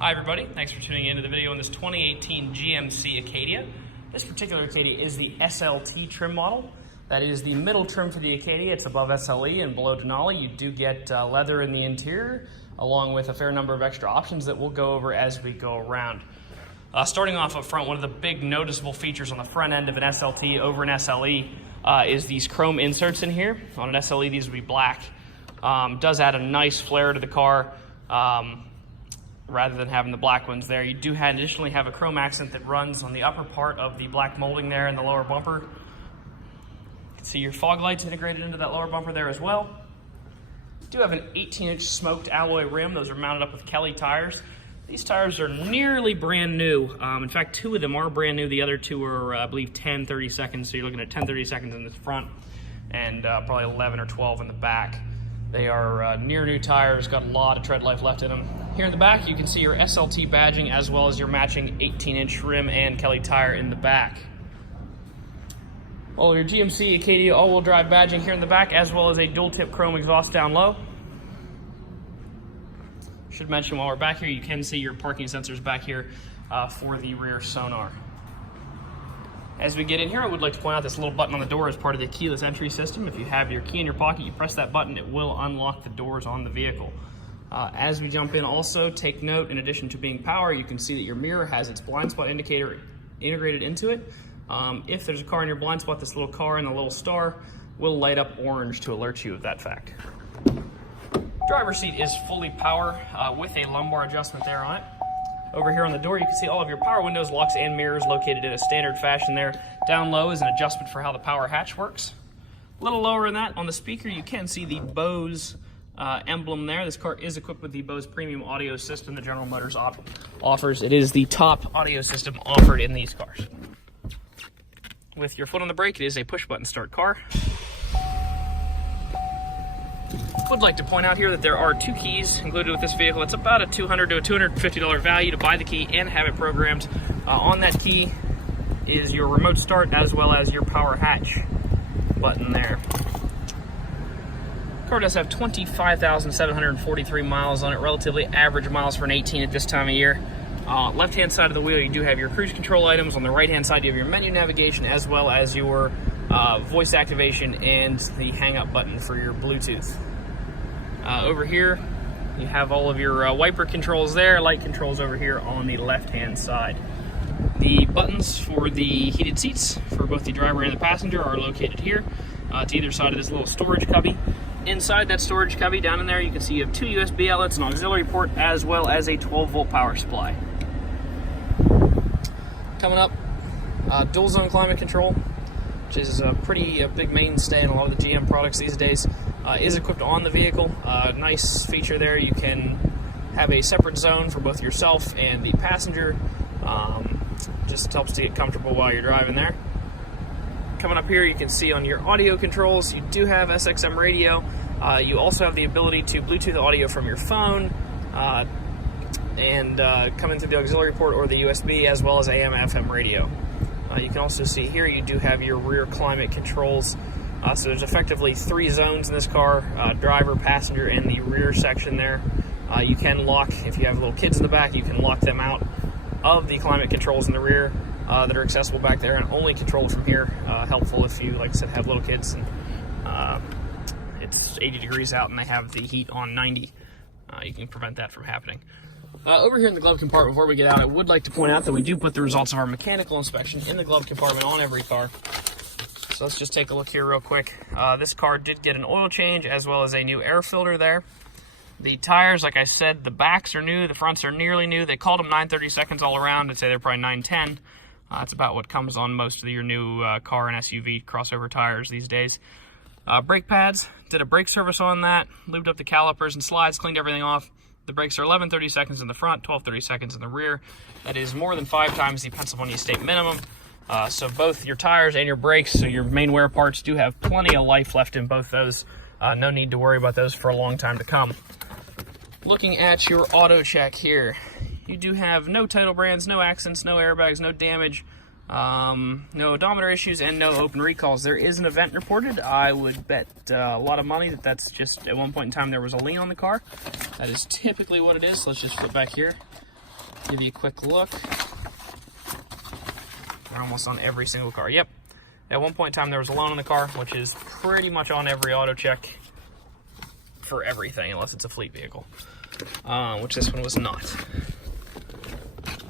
Hi everybody, thanks for tuning into the video on this 2018 GMC Acadia. This particular Acadia is the SLT trim model. That is the middle trim for the Acadia. It's above SLE and below Denali. You do get leather in the interior, along with a fair number of extra options that we'll go over as we go around. Starting off up front, one of the big noticeable features on the front end of an SLT over an SLE is these chrome inserts in here. On an SLE, these would be black. Does add a nice flare to the car. Rather than having the black ones there. You do additionally have a chrome accent that runs on the upper part of the black molding there in the lower bumper. You can see your fog lights integrated into that lower bumper there as well. You do have an 18-inch smoked alloy rim. Those are mounted up with Kelly tires. These tires are nearly brand new. In fact, two of them are brand new. The other two are, I believe, 10, 30 seconds. So you're looking at 10, 30 seconds in the front and probably 11 or 12 in the back. They are near new tires, got a lot of tread life left in them. Here in the back, you can see your SLT badging as well as your matching 18-inch rim and Kelly tire in the back. All of your GMC Acadia all-wheel drive badging here in the back, as well as a dual-tip chrome exhaust down low. Should mention while we're back here, you can see your parking sensors back here for the rear sonar. As we get in here, I would like to point out this little button on the door is part of the keyless entry system. If you have your key in your pocket, you press that button, it will unlock the doors on the vehicle. As we jump in also, take note, in addition to being power, you can see that your mirror has its blind spot indicator integrated into it. If there's a car in your blind spot, this little car and the little star will light up orange to alert you of that fact. Driver's seat is fully power with a lumbar adjustment there on it. Over here on the door, you can see all of your power windows, locks, and mirrors located in a standard fashion there. Down low is an adjustment for how the power hatch works. A little lower than that, on the speaker, you can see the BOSE emblem there. This car is equipped with the BOSE premium audio system that General Motors offers. It is the top audio system offered in these cars. With your foot on the brake, it is a push-button start car. Would like to point out here that there are two keys included with this vehicle. It's about a $200 to a $250 value to buy the key and have it programmed. On that key is your remote start as well as your power hatch button there. The car does have 25,743 miles on it, relatively average miles for an 18 at this time of year. Left-hand side of the wheel, you do have your cruise control items. On the right-hand side, you have your menu navigation as well as your voice activation and the hang-up button for your Bluetooth. Over here, you have all of your wiper controls there, light controls over here on the left-hand side. The buttons for the heated seats for both the driver and the passenger are located here to either side of this little storage cubby. Inside that storage cubby, down in there, you can see you have two USB outlets, an auxiliary port, as well as a 12-volt power supply. Coming up, dual zone climate control, which is a pretty big mainstay in a lot of the GM products these days, is equipped on the vehicle. Nice feature there. You can have a separate zone for both yourself and the passenger. Just helps to get comfortable while you're driving there. Coming up here, you can see on your audio controls, you do have SXM radio. You also have the ability to Bluetooth audio from your phone and come in through the auxiliary port or the USB, as well as AM, FM radio. You can also see here you do have your rear climate controls. So there's effectively three zones in this car, driver, passenger, and the rear section there. You can lock, if you have little kids in the back, you can lock them out of the climate controls in the rear that are accessible back there and only controlled from here. Helpful if you, like I said, have little kids and it's 80 degrees out and they have the heat on 90. You can prevent that from happening. Over here in the glove compartment, before we get out, I would like to point out that we do put the results of our mechanical inspection in the glove compartment on every car. So let's just take a look here real quick. This car did get an oil change as well as a new air filter there. The tires, like I said, the backs are new, the fronts are nearly new. They called them 930 seconds all around. I'd say they're probably 910. That's about what comes on most of your new car and SUV crossover tires these days. Brake pads, did a brake service on that, lubed up the calipers and slides, cleaned everything off. The brakes are 1130 seconds in the front, 1230 seconds in the rear. That is more than 5 times the Pennsylvania state minimum. So both your tires and your brakes, so your main wear parts, do have plenty of life left in both those. No need to worry about those for a long time to come. Looking at your auto check here, you do have no title brands, no accidents, no airbags, no damage, no odometer issues, and no open recalls. There is an event reported. I would bet a lot of money that that's just, at one point in time, there was a lien on the car. That is typically what it is. So let's just flip back here. Give you a quick look. They're almost on every single car. Yep. At one point in time, there was a loan in the car, which is pretty much on every auto check for everything, unless it's a fleet vehicle, which this one was not.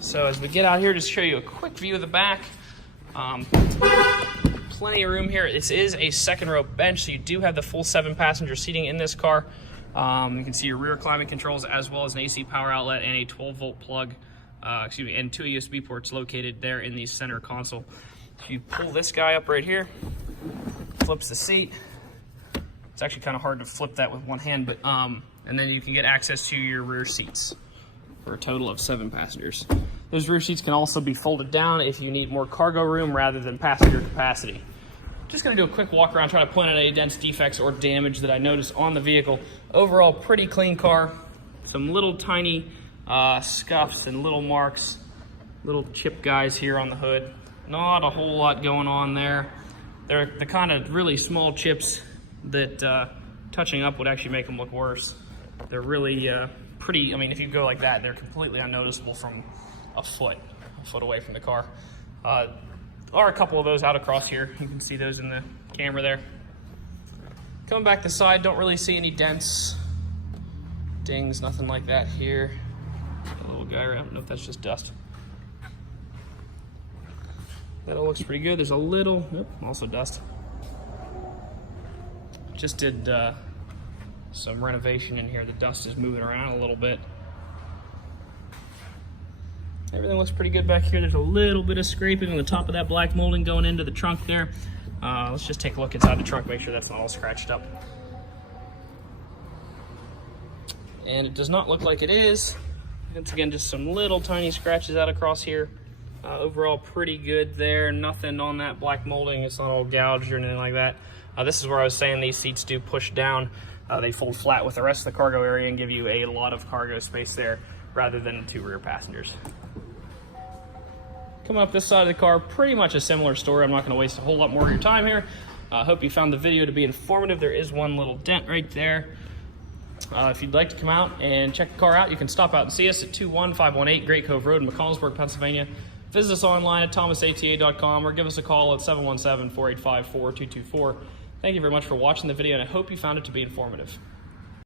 So as we get out here, just show you a quick view of the back. Plenty of room here. This is a second row bench, so you do have the full 7-passenger seating in this car. You can see your rear climate controls, as well as an AC power outlet and a 12-volt plug, and 2 USB ports located there in the center console. If you pull this guy up right here, flips the seat. It's actually kind of hard to flip that with one hand, but and then you can get access to your rear seats for a total of 7 passengers. Those rear seats can also be folded down if you need more cargo room rather than passenger capacity. Just gonna do a quick walk around, try to point out any dents, defects, or damage that I noticed on the vehicle. Overall, pretty clean car. Some little tiny scuffs and little marks, little chip guys here on the hood. Not a whole lot going on there. They're the kind of really small chips that touching up would actually make them look worse. They're really pretty, I mean, if you go like that, they're completely unnoticeable from a foot away from the car. Are a couple of those out across here. You can see those in the camera there. Coming back the side, don't really see any dents, dings, nothing like that here. Got a little guy around, I don't know if that's just dust. That all looks pretty good. There's a little, nope, also dust. Just did some renovation in here. The dust is moving around a little bit. Everything looks pretty good back here. There's a little bit of scraping on the top of that black molding going into the trunk there. Let's just take a look inside the trunk, make sure that's not all scratched up. And it does not look like it is. Once again, just some little tiny scratches out across here. Overall, pretty good there. Nothing on that black molding. It's not all gouged or anything like that. This is where I was saying these seats do push down. They fold flat with the rest of the cargo area and give you a lot of cargo space there rather than 2 rear passengers. Coming up this side of the car, pretty much a similar story. I'm not going to waste a whole lot more of your time here. I hope you found the video to be informative. There is one little dent right there. If you'd like to come out and check the car out, you can stop out and see us at 21518 Great Cove Road in McConnellsburg, Pennsylvania. Visit us online at thomasata.com or give us a call at 717-485-4224. Thank you very much for watching the video, and I hope you found it to be informative.